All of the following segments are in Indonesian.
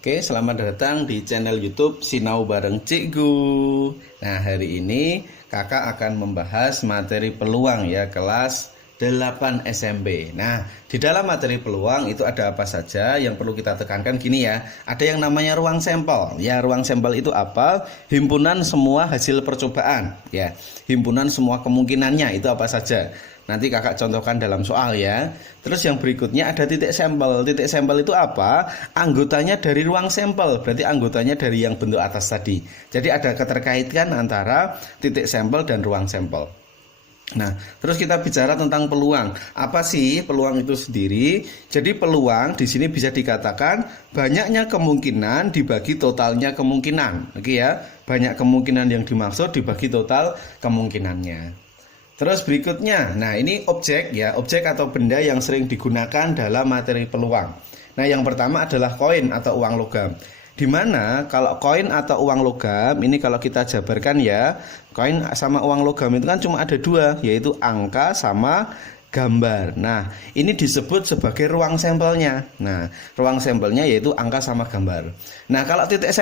Oke, selamat datang di channel YouTube Sinau Bareng Cikgu. Nah, hari ini kakak akan membahas materi peluang ya, kelas 8 SMP. Nah, di dalam materi peluang itu ada apa saja yang perlu kita tekankan gini ya. Ada yang namanya ruang sampel. Ya, ruang sampel itu apa? Himpunan semua hasil percobaan ya. Himpunan semua kemungkinannya itu apa saja. Nanti kakak contohkan dalam soal ya. Terus yang berikutnya ada titik sampel. Titik sampel itu apa? Anggotanya dari ruang sampel. Berarti anggotanya dari yang bentuk atas tadi. Jadi ada keterkaitan antara titik sampel dan ruang sampel. Nah, terus kita bicara tentang peluang. Apa sih peluang itu sendiri? Jadi peluang di sini bisa dikatakan banyaknya kemungkinan dibagi totalnya kemungkinan. Oke ya, banyak kemungkinan yang dimaksud dibagi total kemungkinannya. Terus berikutnya, nah ini objek ya, objek atau benda yang sering digunakan dalam materi peluang. Nah yang pertama adalah koin atau uang logam. Dimana kalau koin atau uang logam, ini kalau kita jabarkan ya, koin sama uang logam itu kan cuma ada dua, yaitu angka sama gambar. Nah, ini disebut sebagai ruang sampelnya. Nah, ruang sampelnya yaitu angka sama gambar. Nah, kalau titik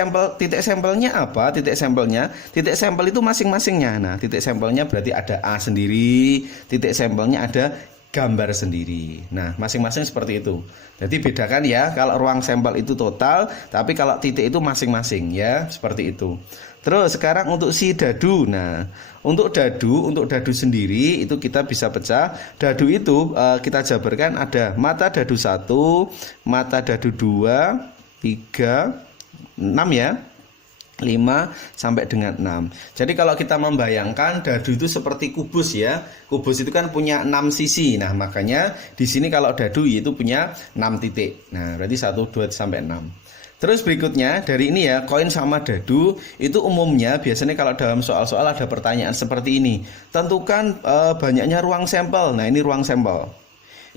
sampelnya apa? Titik sampel itu masing-masingnya. Nah, titik sampelnya berarti ada A sendiri, titik sampelnya ada gambar sendiri. Nah, masing-masing seperti itu. Jadi bedakan ya, kalau ruang sampel itu total, tapi kalau titik itu masing-masing ya, seperti itu. Terus sekarang untuk si dadu. Nah, untuk dadu sendiri itu kita bisa pecah. Dadu itu kita jabarkan ada mata dadu 1, mata dadu 2, 3, 6 ya. 5 sampai dengan 6. Jadi kalau kita membayangkan dadu itu seperti kubus ya. Kubus itu kan punya 6 sisi. Nah, makanya di sini kalau dadu itu punya 6 titik. Nah, berarti 1 2 sampai 6. Terus berikutnya dari ini ya, koin sama dadu itu umumnya biasanya kalau dalam soal-soal ada pertanyaan seperti ini. Tentukan banyaknya ruang sampel. Nah, ini ruang sampel.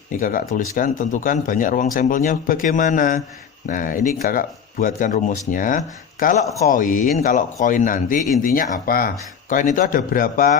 Ini kakak tuliskan, tentukan banyak ruang sampelnya bagaimana. Nah, ini kakak buatkan rumusnya. Kalau koin nanti intinya apa? Koin itu ada berapa?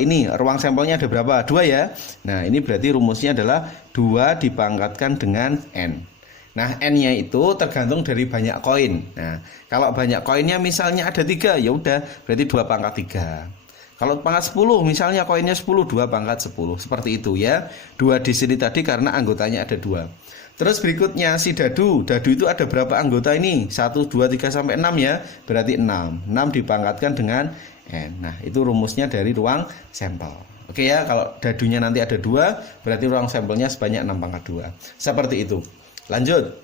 Ini ruang sampelnya ada berapa? 2 ya. Nah, ini berarti rumusnya adalah 2 dipangkatkan dengan N. Nah, N-nya itu tergantung dari banyak koin. Nah, kalau banyak koinnya misalnya ada 3, ya udah berarti 2 pangkat 3. Kalau pangkat 10, misalnya koinnya 10, 2 pangkat 10. Seperti itu ya. 2 di sini tadi karena anggotanya ada 2. Terus berikutnya si dadu. Dadu itu ada berapa anggota ini? 1, 2, 3 sampai 6 ya. Berarti 6. 6 dipangkatkan dengan N. Nah, itu rumusnya dari ruang sampel. Oke ya, kalau dadunya nanti ada 2, berarti ruang sampelnya sebanyak 6 pangkat 2. Seperti itu. Lanjut.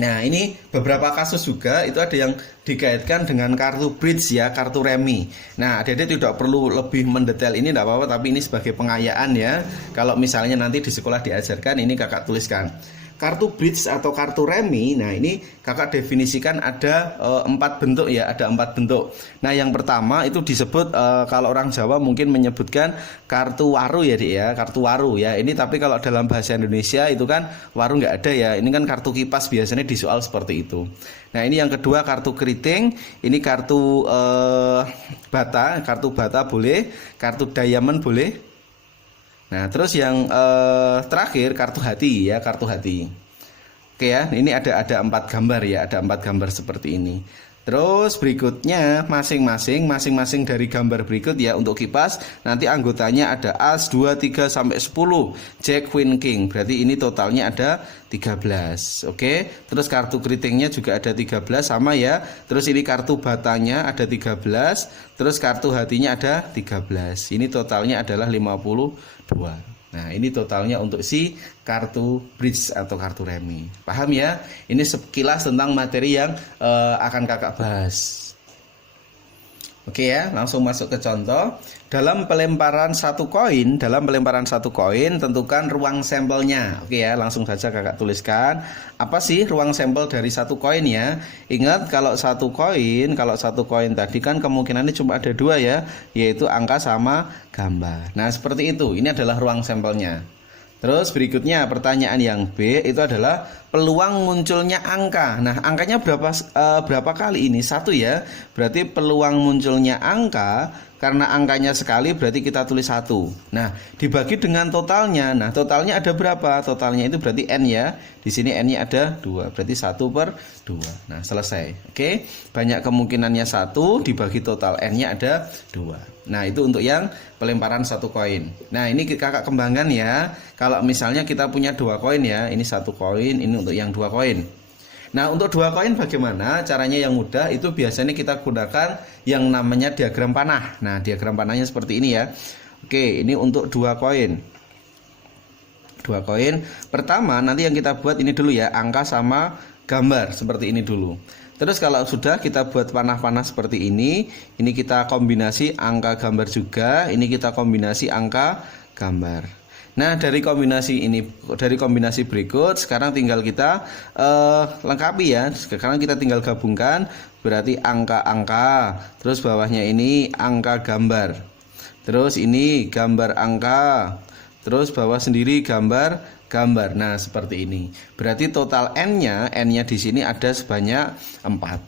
Nah, ini beberapa kasus juga itu ada yang dikaitkan dengan kartu bridge ya, kartu remi. Nah, adik-adik tidak perlu lebih mendetail ini, tidak apa-apa, tapi ini sebagai pengayaan ya. Kalau misalnya nanti di sekolah diajarkan, ini kakak tuliskan. Kartu bridge atau kartu remi, nah ini kakak definisikan ada 4 bentuk ya, ada 4 bentuk. Nah, yang pertama itu disebut kalau orang Jawa mungkin menyebutkan kartu waru ya, Dik ya, kartu waru ya. Ini tapi kalau dalam bahasa Indonesia itu kan waru nggak ada ya. Ini kan kartu kipas biasanya di soal seperti itu. Nah, ini yang kedua kartu keriting, ini kartu kartu bata boleh, kartu diamond boleh. Nah, terus yang terakhir kartu hati ya, kartu hati. Oke ya, ini ada 4 gambar ya, ada 4 gambar seperti ini. Terus berikutnya masing-masing dari gambar berikut ya untuk kipas nanti anggotanya ada as 2, 3 sampai 10, Jack, Queen, King. Berarti ini totalnya ada 13. Oke. Terus kartu keritingnya juga ada 13 sama ya. Terus ini kartu batanya ada 13, terus kartu hatinya ada 13. Ini totalnya adalah 52. Nah, ini totalnya untuk si kartu bridge atau kartu remi. Paham ya? Ini sekilas tentang materi yang akan kakak bahas. Oke ya, langsung masuk ke contoh. Dalam pelemparan satu koin, tentukan ruang sampelnya. Oke ya, langsung saja kakak tuliskan. Apa sih ruang sampel dari satu koin ya? Ingat kalau satu koin tadi kan kemungkinannya cuma ada 2 ya, yaitu angka sama gambar. Nah, seperti itu. Ini adalah ruang sampelnya. Terus berikutnya pertanyaan yang B itu adalah peluang munculnya angka. Nah, angkanya berapa kali ini? 1 ya. Berarti peluang munculnya angka, karena angkanya sekali berarti kita tulis 1. Nah, dibagi dengan totalnya. Nah, totalnya ada berapa? Totalnya itu berarti N ya. Di sini N-nya ada 2. Berarti 1/2. Nah, selesai. Oke. Banyak kemungkinannya 1 dibagi total N-nya ada 2. Nah, itu untuk yang pelemparan 1 koin. Nah, ini kakak kembangkan ya. Kalau misalnya kita punya 2 koin ya. Ini 1 koin, ini untuk yang 2 koin. Nah, untuk 2 koin bagaimana? Caranya yang mudah itu biasanya kita gunakan yang namanya diagram panah. Nah, diagram panahnya seperti ini ya. Oke, ini untuk 2 koin. 2 koin. Pertama, nanti yang kita buat ini dulu ya, angka sama gambar seperti ini dulu. Terus kalau sudah kita buat panah-panah seperti ini kita kombinasi angka gambar juga, ini kita kombinasi angka gambar. Nah, dari kombinasi berikut sekarang tinggal kita lengkapi ya. Sekarang kita tinggal gabungkan, berarti angka-angka, terus bawahnya ini angka gambar. Terus ini gambar angka, terus bawah sendiri gambar. Nah, seperti ini. Berarti total N-nya di sini ada sebanyak 4.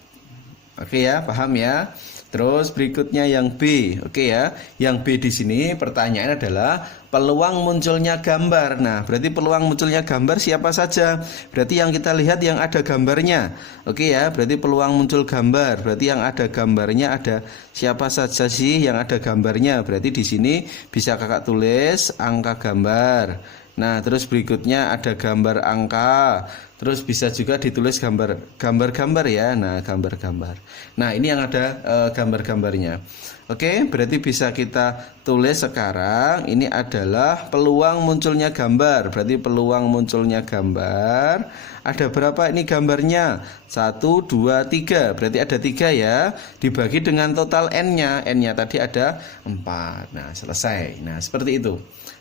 Oke ya, paham ya? Terus berikutnya yang B. Oke ya. Yang B di sini pertanyaannya adalah peluang munculnya gambar. Nah, berarti peluang munculnya gambar siapa saja? Berarti yang kita lihat yang ada gambarnya. Oke ya, berarti peluang muncul gambar. Berarti yang ada gambarnya ada siapa saja sih yang ada gambarnya? Berarti di sini bisa kakak tulis angka gambar. Nah, terus berikutnya ada gambar angka. Terus bisa juga ditulis gambar-gambar ya. Nah, gambar-gambar. Nah, ini yang ada gambar-gambarnya. Oke, berarti bisa kita tulis sekarang ini adalah peluang munculnya gambar. Berarti peluang munculnya gambar ada berapa ini gambarnya? 1, 2, 3. Berarti ada 3 ya. Dibagi dengan total N-nya. N-nya tadi ada 4. Nah, selesai. Nah, seperti itu.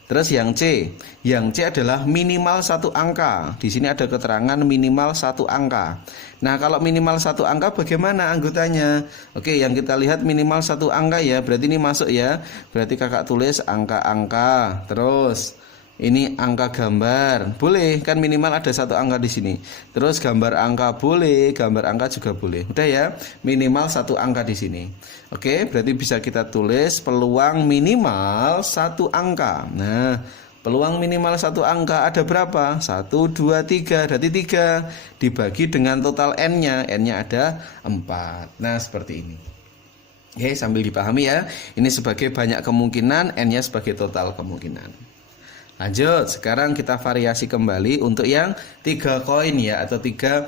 Terus yang C. Yang C adalah minimal 1 angka. Di sini ada keterangan minimal 1 angka. Nah, kalau minimal 1 angka bagaimana anggotanya? Oke, yang kita lihat minimal 1 angka ya. Berarti ini masuk ya. Berarti kakak tulis angka-angka. Terus ini angka gambar. Boleh, kan minimal ada 1 angka di sini. Terus gambar angka boleh, gambar angka juga boleh. Udah ya, minimal 1 angka di sini. Oke, berarti bisa kita tulis peluang minimal 1 angka. Nah, peluang minimal 1 angka ada berapa? 1, 2, 3. Berarti 3 dibagi dengan total N-nya. N-nya ada 4. Nah, seperti ini. Oke, sambil dipahami ya. Ini sebagai banyak kemungkinan, N-nya sebagai total kemungkinan. Lanjut, sekarang kita variasi kembali untuk yang 3 koin ya, atau 3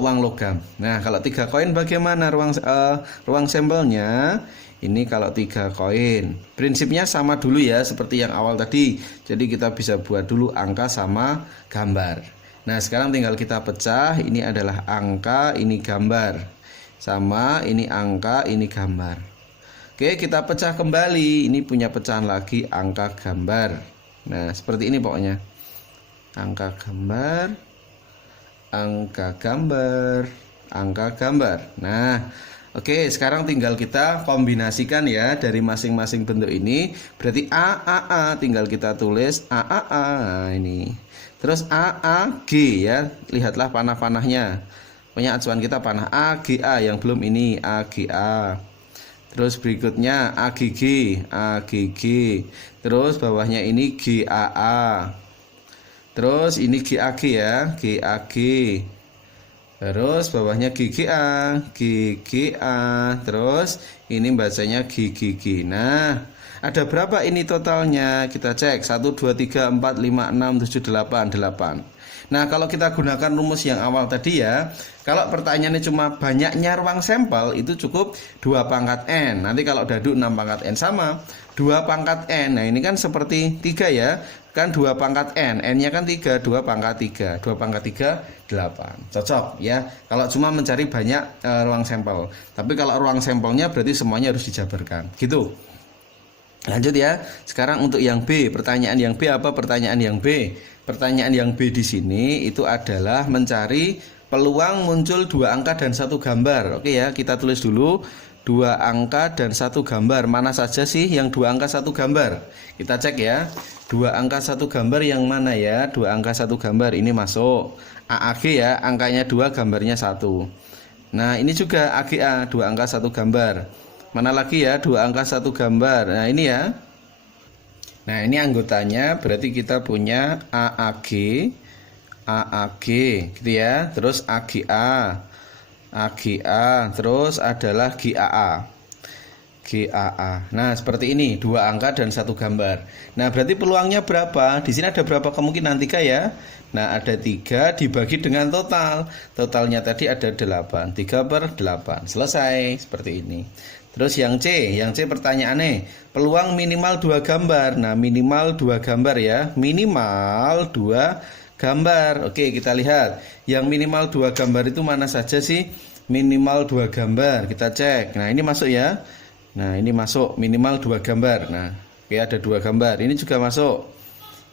uang logam. Nah, kalau 3 koin bagaimana ruang sampelnya? Ini kalau 3 koin. Prinsipnya sama dulu ya, seperti yang awal tadi. Jadi kita bisa buat dulu angka sama gambar. Nah, sekarang tinggal kita pecah. Ini adalah angka, ini gambar. Sama, ini angka, ini gambar. Oke, kita pecah kembali. Ini punya pecahan lagi, angka gambar. Nah, seperti ini pokoknya. Angka gambar, angka gambar, angka gambar. Nah, oke, sekarang tinggal kita kombinasikan ya dari masing-masing bentuk ini. Berarti A, tinggal kita tulis A. Nah, ini. Terus A, G ya. Lihatlah panah-panahnya. Pokoknya acuan kita panah A, G, A. Yang belum ini A, G, A. Terus berikutnya AGG. Terus bawahnya ini GAA. Terus ini GAG ya, GAG. Terus bawahnya GGA. Terus ini bacanya GGG. Nah, ada berapa ini totalnya? Kita cek. 1, 2, 3, 4, 5, 6, 7, 8. Nah, kalau kita gunakan rumus yang awal tadi ya, kalau pertanyaannya cuma banyaknya ruang sampel, itu cukup 2 pangkat N. Nanti kalau dadu 6 pangkat N sama 2 pangkat N. Nah, ini kan seperti 3 ya. Kan 2 pangkat N. N-nya kan 3, 2 pangkat 3. 2 pangkat 3, 8. Cocok ya. Kalau cuma mencari banyak ruang sampel. Tapi kalau ruang sampelnya berarti semuanya harus dijabarkan. Gitu. Lanjut ya. Sekarang untuk yang B, pertanyaan yang B apa? Pertanyaan yang B. Pertanyaan yang B di sini itu adalah mencari peluang muncul 2 angka dan 1 gambar. Oke ya, kita tulis dulu 2 angka dan 1 gambar. Mana saja sih yang 2 angka 1 gambar? Kita cek ya. 2 angka 1 gambar yang mana ya? 2 angka 1 gambar ini masuk. AAG ya, angkanya 2, gambarnya 1. Nah, ini juga AGA, 2 angka 1 gambar. Mana lagi ya, 2 angka 1 gambar. Nah, ini ya. Nah, ini anggotanya, berarti kita punya AAG, gitu ya. Terus AGA, terus adalah GAA. Nah, seperti ini, 2 angka dan 1 gambar. Nah, berarti peluangnya berapa? Di sini ada berapa kemungkinan? 3 ya. Nah, ada 3 dibagi dengan total. Totalnya tadi ada 8. 3/8. Selesai, seperti ini. Terus yang C pertanyaannya, peluang minimal 2 gambar. Nah, minimal 2 gambar ya. Minimal 2 gambar. Oke, kita lihat. Yang minimal 2 gambar itu mana saja sih? Minimal 2 gambar. Kita cek. Nah, ini masuk ya. Nah, ini masuk minimal 2 gambar. Nah, oke, ada 2 gambar. Ini juga masuk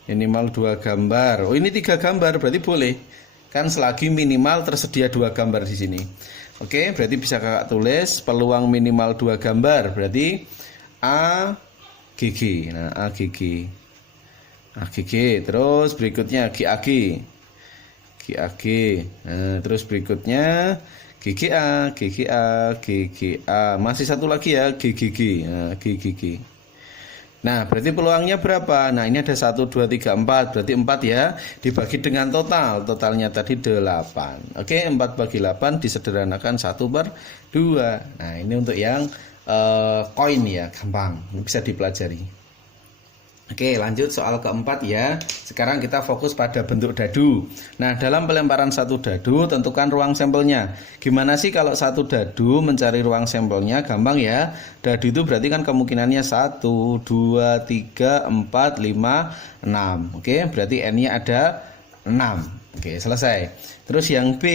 minimal 2 gambar. Oh, ini 3 gambar, berarti boleh. Kan selagi minimal tersedia 2 gambar di sini. Oke, berarti bisa kakak tulis peluang minimal 2 gambar. Berarti AGG. Nah, AGG. Terus berikutnya GAG. Nah, terus berikutnya GGA. Masih satu lagi ya, GGG. Nah, GGG. Nah, berarti peluangnya berapa? Nah, ini ada 1, 2, 3, 4. Berarti 4 ya, dibagi dengan total. Totalnya tadi 8. Oke, 4 bagi 8 disederhanakan 1/2. Nah, ini untuk yang koin ya, gampang. Ini bisa dipelajari. Oke, lanjut soal keempat ya. Sekarang kita fokus pada bentuk dadu. Nah, dalam pelemparan satu dadu, tentukan ruang sampelnya. Gimana sih kalau satu dadu mencari ruang sampelnya? Gampang ya. Dadu itu berarti kan kemungkinannya 1, 2, 3, 4, 5, 6. Oke, berarti N-nya ada 6. Oke, selesai. Terus yang B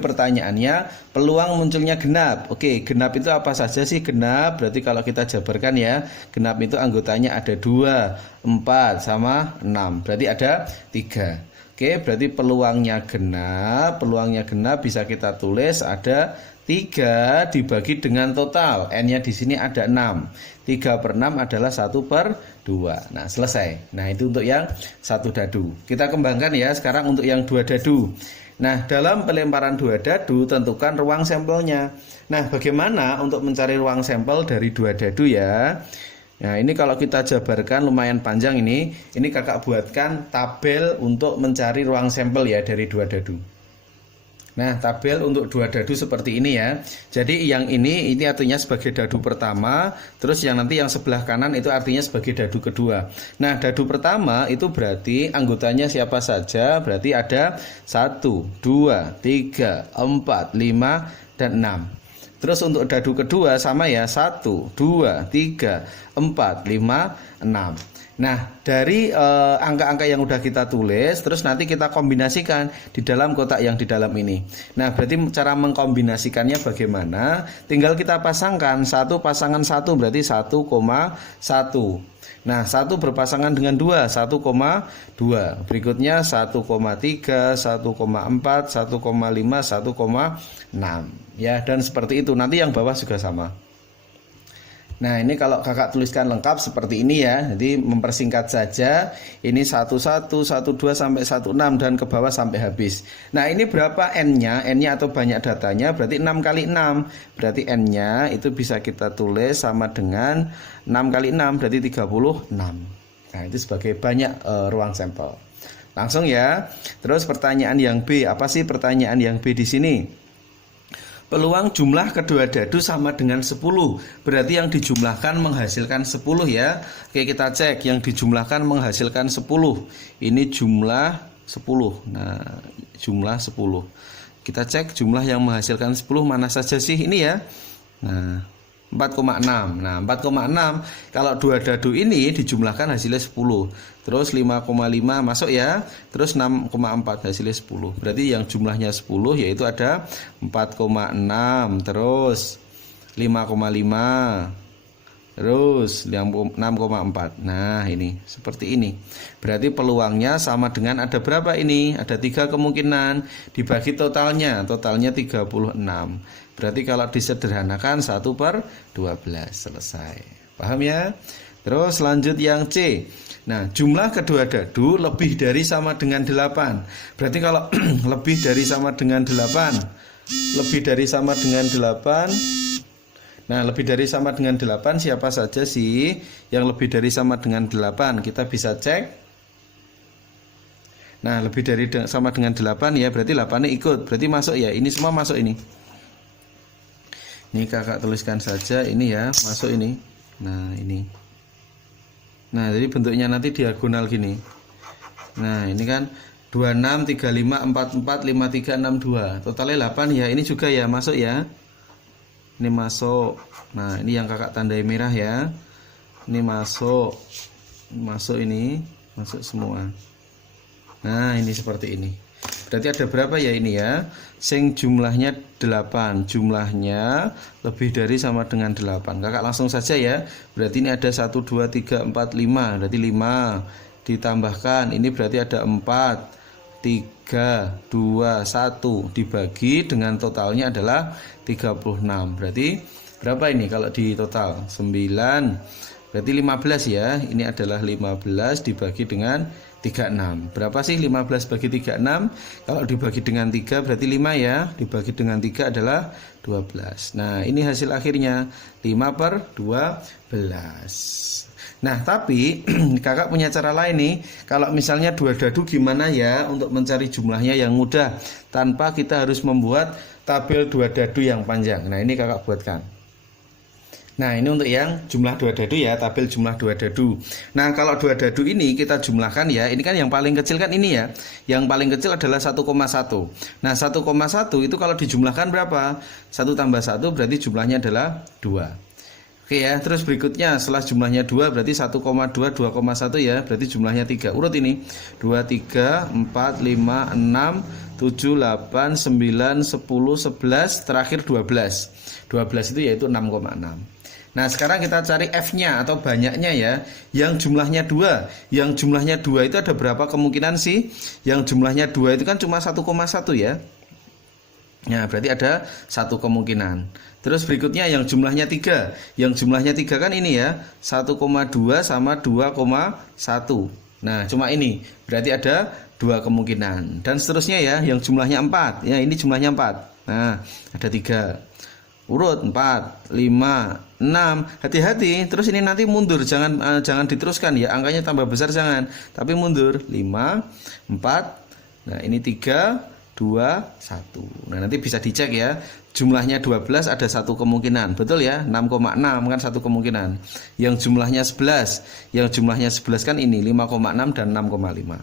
pertanyaannya, peluang munculnya genap. Oke, genap itu apa saja sih genap? Berarti kalau kita jabarkan ya, genap itu anggotanya ada 2, 4, sama 6. Berarti ada 3. Oke, berarti peluangnya genap bisa kita tulis ada 3 dibagi dengan total. N-nya di sini ada 6. 3/6 adalah 1/2. Nah, selesai. Nah, itu untuk yang satu dadu. Kita kembangkan ya sekarang untuk yang 2 dadu. Nah, dalam pelemparan 2 dadu tentukan ruang sampelnya. Nah, bagaimana untuk mencari ruang sampel dari 2 dadu ya? Nah, ini kalau kita jabarkan lumayan panjang ini. Ini kakak buatkan tabel untuk mencari ruang sampel ya dari 2 dadu. Nah, tabel untuk 2 dadu seperti ini ya. Jadi yang ini artinya sebagai dadu pertama, terus yang nanti yang sebelah kanan itu artinya sebagai dadu kedua. Nah, dadu pertama itu berarti anggotanya siapa saja? Berarti ada 1, 2, 3, 4, 5, dan 6. Terus untuk dadu kedua sama ya, 1, 2, 3, 4, 5, 6. Nah, dari angka-angka yang udah kita tulis, terus nanti kita kombinasikan di dalam kotak yang di dalam ini. Nah, berarti cara mengkombinasikannya bagaimana? Tinggal kita pasangkan, 1 pasangan 1 berarti 1,1. Nah, 1 berpasangan dengan 2, 1,2. Berikutnya 1,3, 1,4, 1,5, 1,6. Ya, dan seperti itu. Nanti yang bawah juga sama. Nah, ini kalau kakak tuliskan lengkap seperti ini ya. Jadi mempersingkat saja. Ini 11, 12 sampai 16 dan ke bawah sampai habis. Nah, ini berapa N-nya? N-nya atau banyak datanya berarti 6 kali 6. Berarti N-nya itu bisa kita tulis sama dengan 6 kali 6 berarti 36. Nah, itu sebagai banyak ruang sampel. Langsung ya. Terus pertanyaan yang B. Apa sih pertanyaan yang B di sini? Peluang jumlah kedua dadu sama dengan 10. Berarti yang dijumlahkan menghasilkan 10 ya. Oke, kita cek yang dijumlahkan menghasilkan 10. Ini jumlah 10. Nah, jumlah 10. Kita cek jumlah yang menghasilkan 10 mana saja sih ini ya. Nah, 4,6. Nah, 4,6 kalau 2 dadu ini dijumlahkan hasilnya 10. Terus 5,5 masuk ya. Terus 6,4 hasilnya 10. Berarti yang jumlahnya 10 yaitu ada 4,6, terus 5,5, terus 6,4. Nah, ini seperti ini. Berarti peluangnya sama dengan ada berapa ini? Ada 3 kemungkinan dibagi totalnya. Totalnya 36. Berarti kalau disederhanakan 1/12. Selesai. Paham ya? Terus lanjut yang C. Nah, jumlah kedua dadu lebih dari sama dengan 8. Berarti kalau lebih dari sama dengan 8, lebih dari sama dengan 8. Nah, lebih dari sama dengan 8 siapa saja sih yang lebih dari sama dengan 8? Kita bisa cek. Nah, lebih dari sama dengan 8 ya, berarti 8-nya ikut. Berarti masuk ya, ini semua masuk ini. Ini kakak tuliskan saja, ini ya, masuk ini. Nah, ini. Nah, jadi bentuknya nanti diagonal gini. Nah, ini kan 26, 35, 44, 53, 62. Totalnya 8 ya, ini juga ya, masuk ya. Ini masuk. Nah, ini yang kakak tandai merah ya. Ini masuk. Masuk ini, masuk semua. Nah, ini seperti ini. Berarti ada berapa ya ini ya? Sing jumlahnya 8. Jumlahnya lebih dari sama dengan 8. Kakak langsung saja ya. Berarti ini ada 1, 2, 3, 4, 5. Berarti 5 ditambahkan. Ini berarti ada 4, 3, 2, 1 dibagi dengan totalnya adalah 36. Berarti berapa ini kalau di total? 9. Berarti 15 ya. Ini adalah 15 dibagi dengan 36. Berapa sih 15 bagi 36? Kalau dibagi dengan 3 berarti 5 ya. Dibagi dengan 3 adalah 12. Nah, ini hasil akhirnya 5/12. Nah, tapi kakak punya cara lain nih. Kalau misalnya dua dadu gimana ya untuk mencari jumlahnya yang mudah tanpa kita harus membuat tabel dua dadu yang panjang. Nah, ini kakak buatkan. Nah, ini untuk yang jumlah dua dadu ya, tabel jumlah dua dadu. Nah, kalau dua dadu ini kita jumlahkan ya, ini kan yang paling kecil kan ini ya. Yang paling kecil adalah 1,1. Nah, 1,1 itu kalau dijumlahkan berapa? 1 tambah 1 berarti jumlahnya adalah 2. Oke ya, terus berikutnya setelah jumlahnya 2 berarti 1,2, 2,1 ya, berarti jumlahnya 3. Urut ini. 2, 3, 4, 5, 6, 7, 8, 9, 10, 11, terakhir 12. 12 itu yaitu 6,6. Nah, sekarang kita cari F-nya atau banyaknya ya. Yang jumlahnya 2. Yang jumlahnya 2 itu ada berapa kemungkinan sih? Yang jumlahnya 2 itu kan cuma 1,1 ya. Nah, berarti ada 1 kemungkinan. Terus berikutnya yang jumlahnya 3. Yang jumlahnya 3 kan ini ya. 1,2 sama 2,1. Nah, cuma ini. Berarti ada 2 kemungkinan. Dan seterusnya ya, yang jumlahnya 4. Ya, ini jumlahnya 4. Nah, ada 3. Urut 4, 5, 6. Hati-hati. Terus ini nanti mundur, jangan diteruskan ya. Angkanya tambah besar jangan, tapi mundur. 5, 4. Nah, ini 3, 2, 1. Nah, nanti bisa dicek ya. Jumlahnya 12 ada 1 kemungkinan. Betul ya? 6,6 kan 1 kemungkinan. Yang jumlahnya 11. Yang jumlahnya 11 kan ini 5,6 dan 6,5.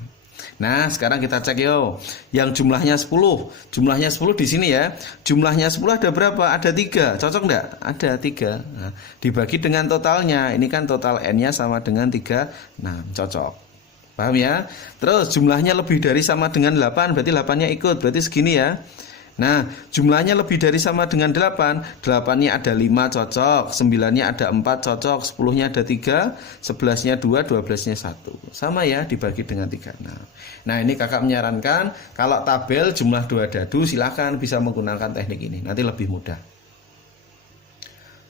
Nah, sekarang kita cek yo. Yang jumlahnya 10. Jumlahnya 10 di sini ya. Jumlahnya 10 ada berapa? Ada 3. Cocok enggak? Ada 3. Nah, dibagi dengan totalnya. Ini kan total N-nya sama dengan 3. Nah, cocok. Paham ya? Terus jumlahnya lebih dari sama dengan 8. Berarti 8-nya ikut. Berarti segini ya. Nah, jumlahnya lebih dari sama dengan 8. 8-nya ada 5 cocok, 9-nya ada 4 cocok, 10-nya ada 3, 11-nya 2, 12-nya 1. Sama ya, dibagi dengan 36. Nah, ini kakak menyarankan kalau tabel jumlah dua dadu silahkan bisa menggunakan teknik ini. Nanti lebih mudah.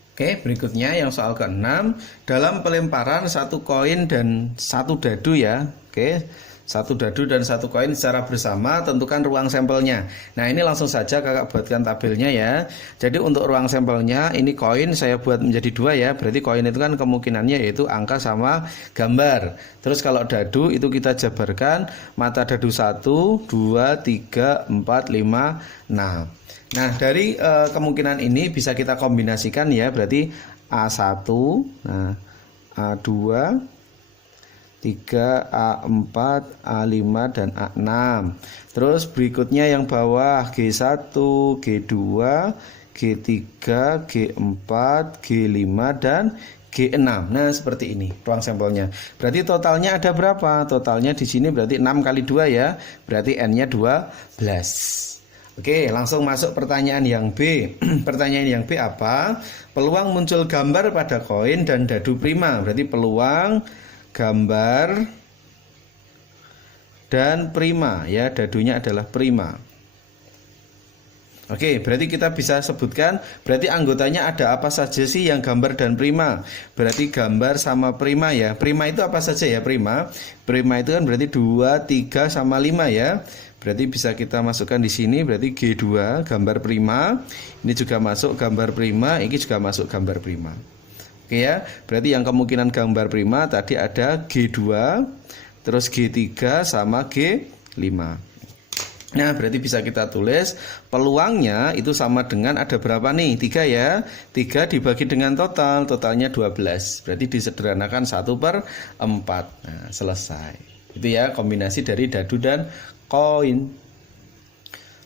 Oke, berikutnya yang soal ke-6. Dalam pelemparan 1 koin dan 1 dadu ya. Oke. 1 dadu dan 1 koin secara bersama, tentukan ruang sampelnya. Nah, ini langsung saja kakak buatkan tabelnya ya. Jadi untuk ruang sampelnya ini koin saya buat menjadi 2 ya. Berarti koin itu kan kemungkinannya yaitu angka sama gambar. Terus kalau dadu itu kita jabarkan mata dadu 1, 2, 3, 4, 5, 6. Nah, dari kemungkinan ini bisa kita kombinasikan ya. Berarti A1, nah A2, 3, A4, A5, dan A6. Terus berikutnya yang bawah G1, G2, G3, G4, G5, dan G6. Nah, seperti ini ruang sampelnya. Berarti totalnya ada berapa? Totalnya di sini berarti 6 kali 2 ya. Berarti N-nya 12. Oke, langsung masuk pertanyaan yang B. Pertanyaan yang B apa? Peluang muncul gambar pada koin dan dadu prima. Berarti peluang gambar dan prima ya, dadunya adalah prima. Oke, berarti kita bisa sebutkan, berarti anggotanya ada apa saja sih yang gambar dan prima? Berarti gambar sama prima ya. Prima itu apa saja ya prima? Prima itu kan berarti 2, 3, sama 5 ya. Berarti bisa kita masukkan di sini, berarti G2 gambar prima. Ini juga masuk gambar prima, ini juga masuk gambar prima. Oke ya, berarti yang kemungkinan gambar prima tadi ada G2, terus G3 sama G5. Nah, berarti bisa kita tulis peluangnya itu sama dengan ada berapa nih? 3 ya. 3 dibagi dengan total, totalnya 12. Berarti disederhanakan 1/4. Nah, selesai. Itu ya kombinasi dari dadu dan koin.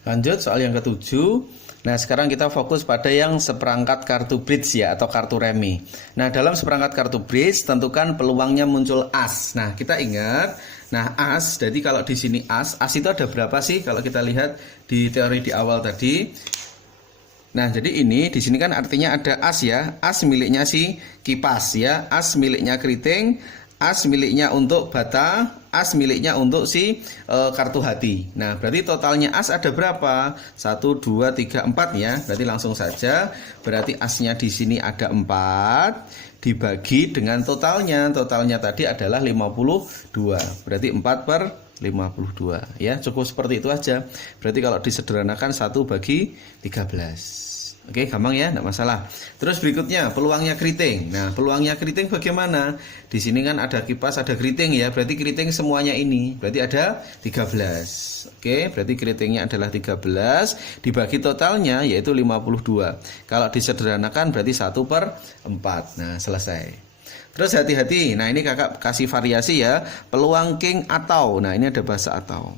Lanjut soal yang ketujuh. Nah, sekarang kita fokus pada yang seperangkat kartu bridge ya, atau kartu remi. Nah, dalam seperangkat kartu bridge tentukan peluangnya muncul as. Nah, kita ingat, nah as, jadi kalau di sini as itu ada berapa sih kalau kita lihat di teori di awal tadi. Nah, jadi ini di sini kan artinya ada as ya. As miliknya si kipas ya, as miliknya keriting, as miliknya untuk bata, as miliknya untuk si kartu hati. Nah, berarti totalnya as ada berapa? 1, 2, 3, 4 ya. Berarti langsung saja, berarti asnya di sini ada 4 dibagi dengan totalnya. Totalnya tadi adalah 52. Berarti 4/52 ya. Cukup seperti itu aja. Berarti kalau disederhanakan 1/13. Oke, gampang ya, enggak masalah. Terus berikutnya peluangnya keriting. Nah, peluangnya keriting bagaimana? Di sini kan ada kipas, ada keriting ya. Berarti keriting semuanya ini. Berarti ada 13. Oke, berarti keritingnya adalah 13 dibagi totalnya yaitu 52. Kalau disederhanakan berarti 1/4. Nah, selesai. Terus hati-hati. Nah, ini kakak kasih variasi ya. Peluang king atau. Nah, ini ada bahasa atau.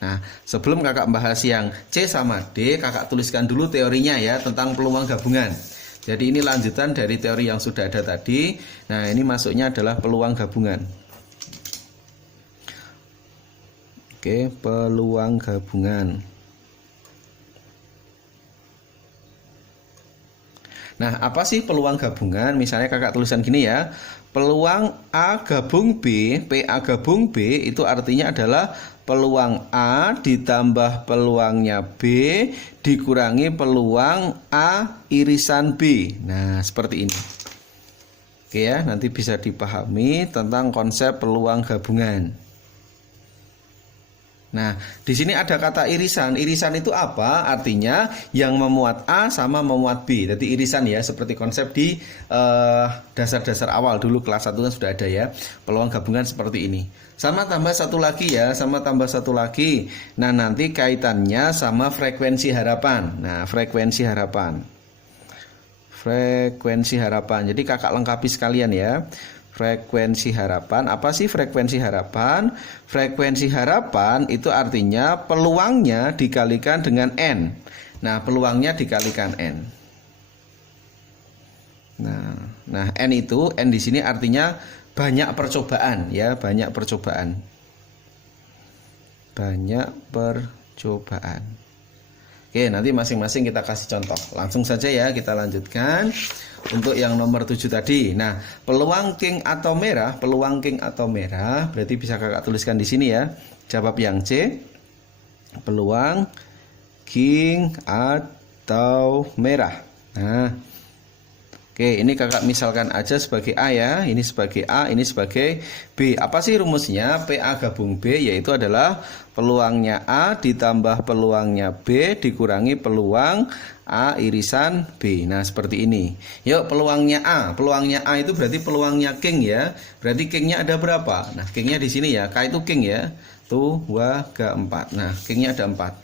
Nah, sebelum kakak bahas yang C sama D, kakak tuliskan dulu teorinya ya tentang peluang gabungan. Jadi ini lanjutan dari teori yang sudah ada tadi. Nah, ini masuknya adalah peluang gabungan. Oke, peluang gabungan. Nah, apa sih peluang gabungan? Misalnya kakak tulisan gini ya. Peluang A gabung B, PA gabung B itu artinya adalah peluang A ditambah peluangnya B dikurangi peluang A irisan B. Nah, seperti ini. Oke ya, nanti bisa dipahami tentang konsep peluang gabungan. Nah, di sini ada kata irisan. Irisan itu apa? Artinya yang memuat A sama memuat B. Jadi irisan ya, seperti konsep di dasar-dasar awal dulu kelas 1 kan sudah ada ya. Peluang gabungan seperti ini. Sama tambah satu lagi ya, sama tambah satu lagi. Nah, nanti kaitannya sama frekuensi harapan. Nah, frekuensi harapan. Frekuensi harapan. Jadi kakak lengkapi sekalian ya. Frekuensi harapan, apa sih frekuensi harapan? Frekuensi harapan itu artinya peluangnya dikalikan dengan N. Nah, peluangnya dikalikan N. Nah, N itu, N di sini artinya banyak percobaan ya, banyak percobaan. Banyak percobaan. Oke, nanti masing-masing kita kasih contoh. Langsung saja ya, kita lanjutkan. Untuk yang nomor 7 tadi. Nah, peluang king atau merah, peluang king atau merah, berarti bisa kakak tuliskan di sini ya. Jawab yang C. Peluang king atau merah. Nah, oke, ini kakak misalkan aja sebagai A ya. Ini sebagai A, ini sebagai B. Apa sih rumusnya? PA gabung B yaitu adalah peluangnya A ditambah peluangnya B dikurangi peluang A irisan B. Nah, seperti ini. Yuk, peluangnya A. Peluangnya A itu berarti peluangnya king ya. Berarti kingnya ada berapa? Nah, kingnya di sini ya. K itu king ya. Tuh, 2, 4. Nah, kingnya ada 4.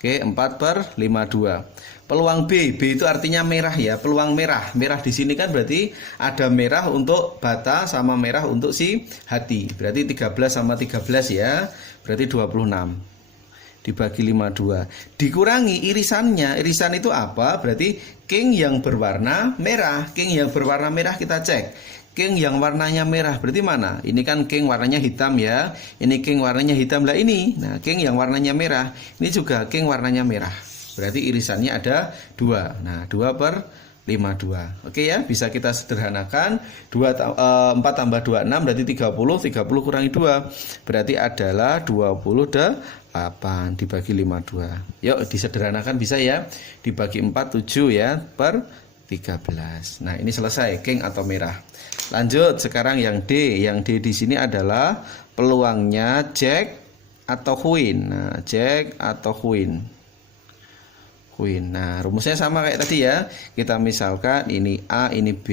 Oke, 4/52. Peluang B. B itu artinya merah ya. Peluang merah. Merah di sini kan berarti ada merah untuk bata sama merah untuk si hati. Berarti 13 sama 13 ya. Berarti 26. Dibagi 52 dikurangi irisannya. Irisan itu apa? Berarti king yang berwarna merah. King yang berwarna merah kita cek. King yang warnanya merah berarti mana? Ini kan king warnanya hitam ya. Ini king warnanya hitam lah ini. Nah, king yang warnanya merah. Ini juga king warnanya merah. Berarti irisannya ada 2. Nah, 2/52. Oke ya, bisa kita sederhanakan. 4 tambah 26 berarti 30. 30 kurangi 2 berarti adalah 28. 8 dibagi 52. Yuk disederhanakan bisa ya. Dibagi 4 7 ya per 13. Nah, ini selesai king atau merah. Lanjut sekarang yang D. Yang D di sini adalah peluangnya jack atau queen. Nah, jack atau queen. Queen. Nah, rumusnya sama kayak tadi ya. Kita misalkan ini A, ini B.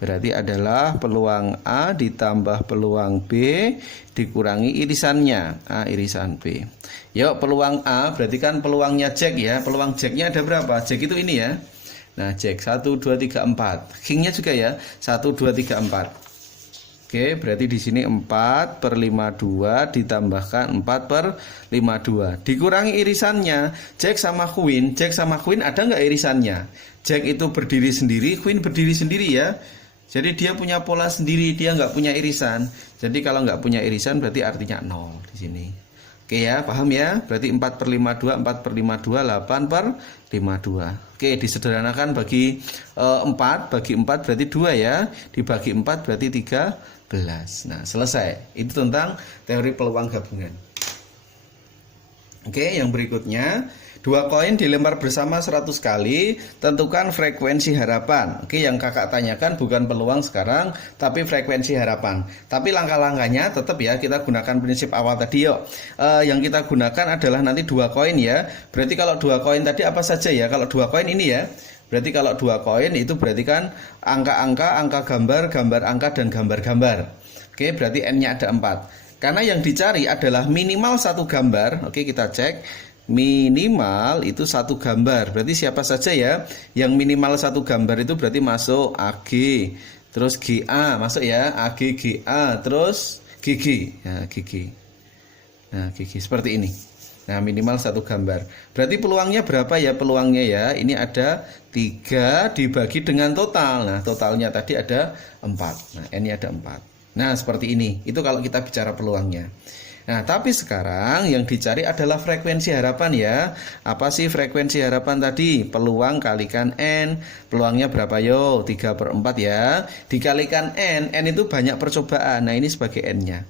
Berarti adalah peluang A ditambah peluang B dikurangi irisannya. A irisan B. Yuk peluang A berarti kan peluangnya jack ya. Peluang jacknya ada berapa? Jack itu ini ya. Nah jack 1, 2, 3, 4. Kingnya juga ya 1, 2, 3, 4. Oke berarti di sini 4 per 52 ditambahkan 4 per 52. Dikurangi irisannya. Jack sama queen. Jack sama queen ada nggak irisannya? Jack itu berdiri sendiri, queen berdiri sendiri ya. Jadi dia punya pola sendiri, dia nggak punya irisan. Jadi kalau nggak punya irisan berarti artinya 0 di sini. Oke ya, paham ya? Berarti 4 per 52, 4 per 52, 8 per 52. Oke, disederhanakan bagi 4, bagi 4 berarti 2 ya. Dibagi 4 berarti 13. Nah, selesai. Itu tentang teori peluang gabungan. Oke, yang berikutnya. 2 koin dilempar bersama 100 kali, tentukan frekuensi harapan. Oke, yang kakak tanyakan bukan peluang sekarang, tapi frekuensi harapan. Tapi langkah-langkahnya tetap ya, kita gunakan prinsip awal tadi yuk. Yang kita gunakan adalah nanti 2 koin ya. Berarti kalau 2 koin tadi apa saja ya? Kalau 2 koin ini ya. Berarti kalau 2 koin itu berarti kan angka-angka, angka gambar, gambar angka, dan gambar-gambar. Oke, berarti N-nya ada 4. Karena yang dicari adalah minimal 1 gambar. Oke, kita cek. Minimal itu 1 gambar. Berarti siapa saja ya yang minimal 1 gambar itu berarti masuk AG, terus GA masuk ya, AG GA, terus GG ya, GG. Nah GG seperti ini. Nah minimal 1 gambar. Berarti peluangnya berapa ya? Peluangnya ya ini ada 3 dibagi dengan total. Nah totalnya tadi ada 4. Nah ini ada 4. Nah seperti ini. Itu kalau kita bicara peluangnya. Nah, tapi sekarang yang dicari adalah frekuensi harapan ya. Apa sih frekuensi harapan tadi? Peluang kalikan N. Peluangnya berapa yo? 3 per 4 ya. Dikalikan N. N itu banyak percobaan. Nah, ini sebagai N-nya.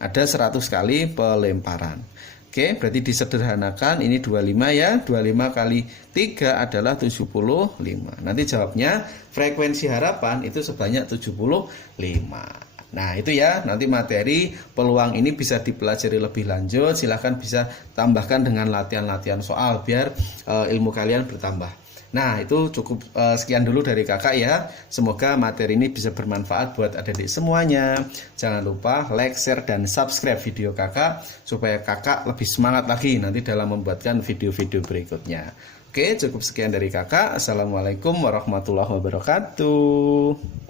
Ada 100 kali pelemparan. Oke, berarti disederhanakan. Ini 25 ya. 25 kali 3 adalah 75. Nanti jawabnya frekuensi harapan itu sebanyak 75. Nah itu ya, nanti materi peluang ini bisa dipelajari lebih lanjut. Silahkan bisa tambahkan dengan latihan-latihan soal biar ilmu kalian bertambah. Nah itu cukup sekian dulu dari kakak ya. Semoga materi ini bisa bermanfaat buat adik-adik semuanya. Jangan lupa like, share, dan subscribe video kakak supaya kakak lebih semangat lagi nanti dalam membuatkan video-video berikutnya. Oke, cukup sekian dari kakak. Assalamualaikum warahmatullahi wabarakatuh.